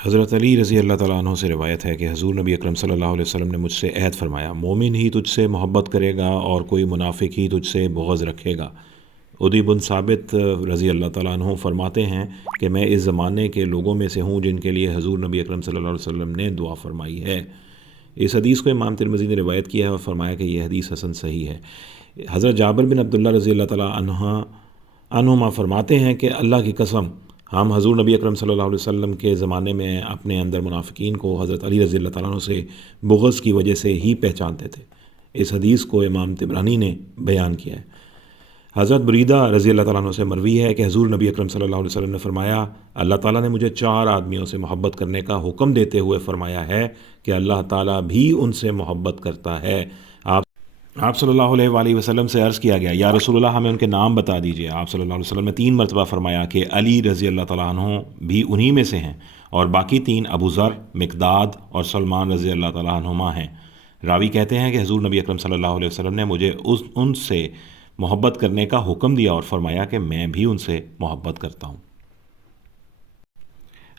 حضرت علی رضی اللہ تعالیٰ عنہ سے روایت ہے کہ حضور نبی اکرم صلی اللہ علیہ وسلم نے مجھ سے عہد فرمایا، مومن ہی تجھ سے محبت کرے گا اور کوئی منافق ہی تجھ سے بغض رکھے گا۔ ادی بن ثابت رضی اللہ تعالیٰ عنہ فرماتے ہیں کہ میں اس زمانے کے لوگوں میں سے ہوں جن کے لیے حضور نبی اکرم صلی اللہ علیہ وسلم نے دعا فرمائی ہے۔ اس حدیث کو امام ترمذی نے روایت کیا ہے اور فرمایا کہ یہ حدیث حسن صحیح ہے۔ حضرت جابر بن عبداللہ رضی اللہ تعالیٰ عنہما فرماتے ہیں کہ اللہ کی قسم ہم حضور نبی اکرم صلی اللہ علیہ وسلم کے زمانے میں اپنے اندر منافقین کو حضرت علی رضی اللہ تعالیٰ عنہ سے بغض کی وجہ سے ہی پہچانتے تھے۔ اس حدیث کو امام طبرانی نے بیان کیا ہے۔ حضرت بریدہ رضی اللہ تعالیٰ عنہ سے مروی ہے کہ حضور نبی اکرم صلی اللہ علیہ وسلم نے فرمایا، اللہ تعالیٰ نے مجھے 4 آدمیوں سے محبت کرنے کا حکم دیتے ہوئے فرمایا ہے کہ اللہ تعالیٰ بھی ان سے محبت کرتا ہے۔ آپ صلی اللہ علیہ وآلہ وسلم سے عرض کیا گیا، یا رسول اللہ ہمیں ان کے نام بتا دیجئے۔ آپ صلی اللہ علیہ وسلم نے 3 مرتبہ فرمایا کہ علی رضی اللہ تعالیٰ عنہ بھی انہی میں سے ہیں، اور باقی 3 ابو ذر، مقداد اور سلمان رضی اللہ تعالیٰ عنہما ہیں۔ راوی کہتے ہیں کہ حضور نبی اکرم صلی اللہ علیہ وسلم نے مجھے ان سے محبت کرنے کا حکم دیا اور فرمایا کہ میں بھی ان سے محبت کرتا ہوں۔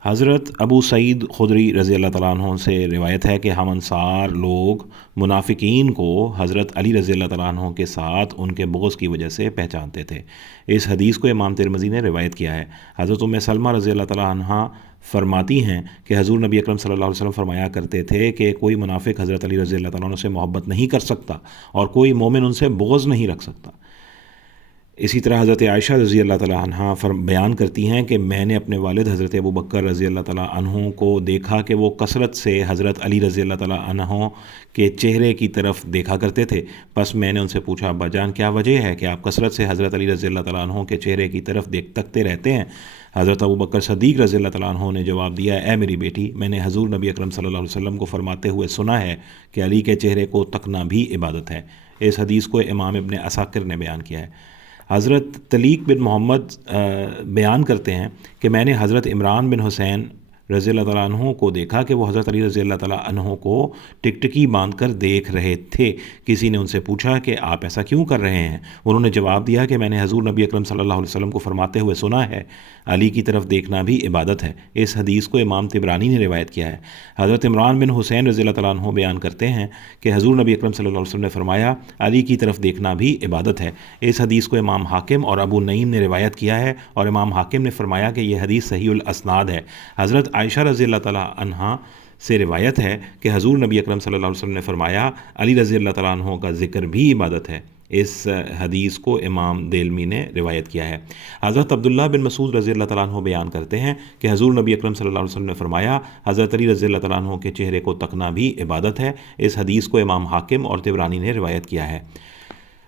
حضرت ابو سعید خدری رضی اللہ تعالیٰ عنہ سے روایت ہے کہ ہم انصار لوگ منافقین کو حضرت علی رضی اللہ تعالیٰ عنہ کے ساتھ ان کے بغض کی وجہ سے پہچانتے تھے۔ اس حدیث کو امام ترمذی نے روایت کیا ہے۔ حضرت ام سلمہ رضی اللہ تعالیٰ عنہ فرماتی ہیں کہ حضور نبی اکرم صلی اللہ علیہ وسلم فرمایا کرتے تھے کہ کوئی منافق حضرت علی رضی اللہ تعالیٰ عنہ سے محبت نہیں کر سکتا اور کوئی مومن ان سے بغض نہیں رکھ سکتا۔ اسی طرح حضرت عائشہ رضی اللہ تعالیٰ عنہ بیان کرتی ہیں کہ میں نے اپنے والد حضرت ابو بکر رضی اللہ تعالیٰ عنہ کو دیکھا کہ وہ کثرت سے حضرت علی رضی اللہ تعالیٰ عنہ کے چہرے کی طرف دیکھا کرتے تھے۔ پس میں نے ان سے پوچھا، ابا جان کیا وجہ ہے کہ آپ کثرت سے حضرت علی رضی اللہ تعالیٰ عنہ کے چہرے کی طرف تکتے رہتے ہیں؟ حضرت ابو بکر صدیق رضی اللہ تعالیٰ عنہ نے جواب دیا، اے میری بیٹی، میں نے حضور نبی اکرم صلی اللہ علیہ وسلم کو فرماتے ہوئے سنا ہے کہ علی کے چہرے کو تکنا بھی عبادت ہے۔ اس حدیث کو امام ابن عساکر نے بیان کیا ہے۔ حضرت طلیق بن محمد بیان کرتے ہیں کہ میں نے حضرت عمران بن حسین رضی اللہ تعالیٰ عنہ کو دیکھا کہ وہ حضرت علی رضی اللہ تعالیٰ عنہ کو ٹکٹکی باندھ کر دیکھ رہے تھے۔ کسی نے ان سے پوچھا کہ آپ ایسا کیوں کر رہے ہیں؟ انہوں نے جواب دیا کہ میں نے حضور نبی اکرم صلی اللہ علیہ وسلم کو فرماتے ہوئے سنا ہے، علی کی طرف دیکھنا بھی عبادت ہے۔ اس حدیث کو امام طبرانی نے روایت کیا ہے۔ حضرت عمران بن حسین رضی اللہ تعالیٰ عنہ بیان کرتے ہیں کہ حضور نبی اکرم صلی اللہ علیہ وسلم نے فرمایا، علی کی طرف دیکھنا بھی عبادت ہے۔ اس حدیث کو امام حاکم اور ابو نعیم نے روایت کیا ہے، اور امام حاکم نے فرمایا کہ یہ حدیث صحیح الاسناد ہے۔ حضرت عائشہ رضی اللہ تعالیٰ عنہا سے روایت ہے کہ حضور نبی اکرم صلی اللہ علیہ وسلم نے فرمایا، علی رضی اللہ تعالیٰ عنہ کا ذکر بھی عبادت ہے۔ اس حدیث کو امام دیلمی نے روایت کیا ہے۔ حضرت عبداللہ بن مسعود رضی اللہ تعالیٰ عنہ بیان کرتے ہیں کہ حضور نبی اکرم صلی اللہ علیہ وسلم نے فرمایا، حضرت علی رضی اللہ تعالیٰ عنہ کے چہرے کو تکنا بھی عبادت ہے۔ اس حدیث کو امام حاکم اور طبرانی نے روایت کیا ہے۔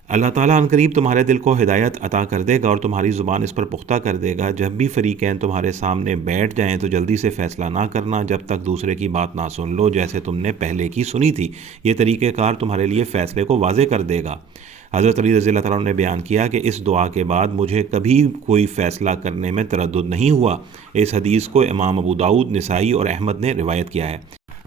اللہ تعالیٰ عنقریب قریب تمہارے دل کو ہدایت عطا کر دے گا اور تمہاری زبان اس پر پختہ کر دے گا۔ جب بھی فریقین تمہارے سامنے بیٹھ جائیں تو جلدی سے فیصلہ نہ کرنا جب تک دوسرے کی بات نہ سن لو جیسے تم نے پہلے کی سنی تھی۔ یہ طریقہ کار تمہارے لیے فیصلے کو واضح کر دے گا۔ حضرت علی رضی اللہ تعالیٰ عنہ نے بیان کیا کہ اس دعا کے بعد مجھے کبھی کوئی فیصلہ کرنے میں تردد نہیں ہوا۔ اس حدیث کو امام ابو داؤد، نسائی اور احمد نے روایت کیا ہے۔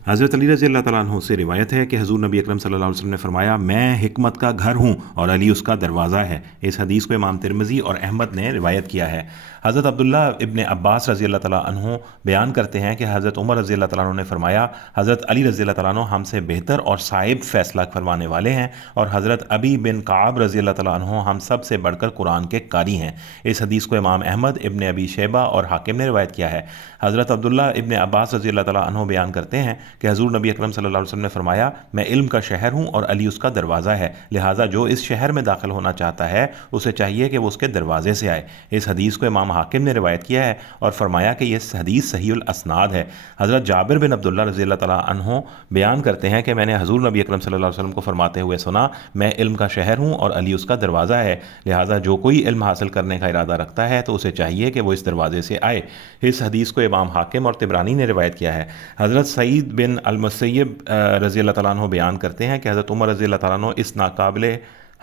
حضرت علی رضی اللہ تعالیٰ عنہ سے روایت ہے کہ حضور نبی اکرم صلی اللہ علیہ وسلم نے فرمایا، میں حکمت کا گھر ہوں اور علی اس کا دروازہ ہے۔ اس حدیث کو امام ترمذی اور احمد نے روایت کیا ہے۔ حضرت عبداللہ ابن عباس رضی اللہ تعالیٰ عنہ بیان کرتے ہیں کہ حضرت عمر رضی اللہ تعالیٰ عنہ نے فرمایا، حضرت علی رضی اللہ تعالیٰ عنہ ہم سے بہتر اور صائب فیصلہ فرمانے والے ہیں، اور حضرت ابی بن کعب رضی اللہ تعالیٰ عنہ ہم سب سے بڑھ کر قرآن کے قاری ہیں۔ اس حدیث کو امام احمد، ابن ابی شیبہ اور حاکم نے روایت کیا ہے۔ حضرت عبداللہ ابن عباس رضی اللہ تعالیٰ عنہ بیان کرتے ہیں کہ حضور نبی اکرم صلی اللہ علیہ وسلم نے فرمایا، میں علم کا شہر ہوں اور علی اس کا دروازہ ہے، لہٰذا جو اس شہر میں داخل ہونا چاہتا ہے اسے چاہیے کہ وہ اس کے دروازے سے آئے۔ اس حدیث کو امام حاکم نے روایت کیا ہے اور فرمایا کہ یہ حدیث صحیح الاسناد ہے۔ حضرت جابر بن عبداللہ رضی اللہ تعالیٰ عنہ بیان کرتے ہیں کہ میں نے حضور نبی اکرم صلی اللہ علیہ وسلم کو فرماتے ہوئے سنا، میں علم کا شہر ہوں اور علی اس کا دروازہ ہے، لہٰذا جو کوئی علم حاصل کرنے کا ارادہ رکھتا ہے تو اسے چاہیے کہ وہ اس دروازے سے آئے۔ اس حدیث کو امام حاکم اور طبرانی نے روایت کیا ہے۔ حضرت سعید بن المسیب رضی اللہ تعالیٰ عنہ بیان کرتے ہیں کہ حضرت عمر رضی اللہ تعالیٰ عنہ اس ناقابل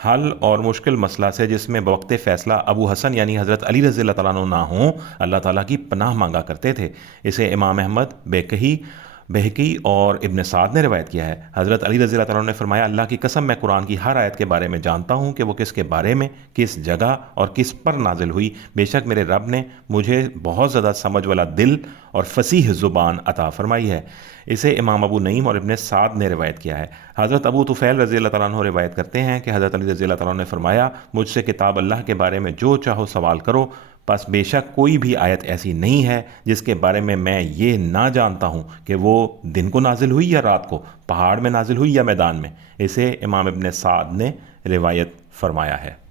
حل اور مشکل مسئلہ سے جس میں بوقت فیصلہ ابو حسن یعنی حضرت علی رضی اللہ تعالیٰ عنہ نہ ہوں، اللہ تعالیٰ کی پناہ مانگا کرتے تھے۔ اسے امام احمد، بیکہی بہقی اور ابن سعد نے روایت کیا ہے، حضرت علی رضی اللہ تعالیٰ عنہ نے فرمایا، اللہ کی قسم میں قرآن کی ہر آیت کے بارے میں جانتا ہوں کہ وہ کس کے بارے میں، کس جگہ اور کس پر نازل ہوئی، بے شک میرے رب نے مجھے بہت زیادہ سمجھ والا دل اور فصیح زبان عطا فرمائی ہے۔ اسے امام ابو نعیم اور ابن سعد نے روایت کیا ہے۔ حضرت ابو طفیل رضی اللہ تعالیٰ عنہ روایت کرتے ہیں کہ حضرت علی رضی اللہ تعالیٰ عنہ نے فرمایا، مجھ سے کتاب اللہ کے بارے میں جو چاہو سوال کرو، پس بے شک کوئی بھی آیت ایسی نہیں ہے جس کے بارے میں یہ نہ جانتا ہوں کہ وہ دن کو نازل ہوئی یا رات کو، پہاڑ میں نازل ہوئی یا میدان میں۔ اسے امام ابن سعد نے روایت فرمایا ہے۔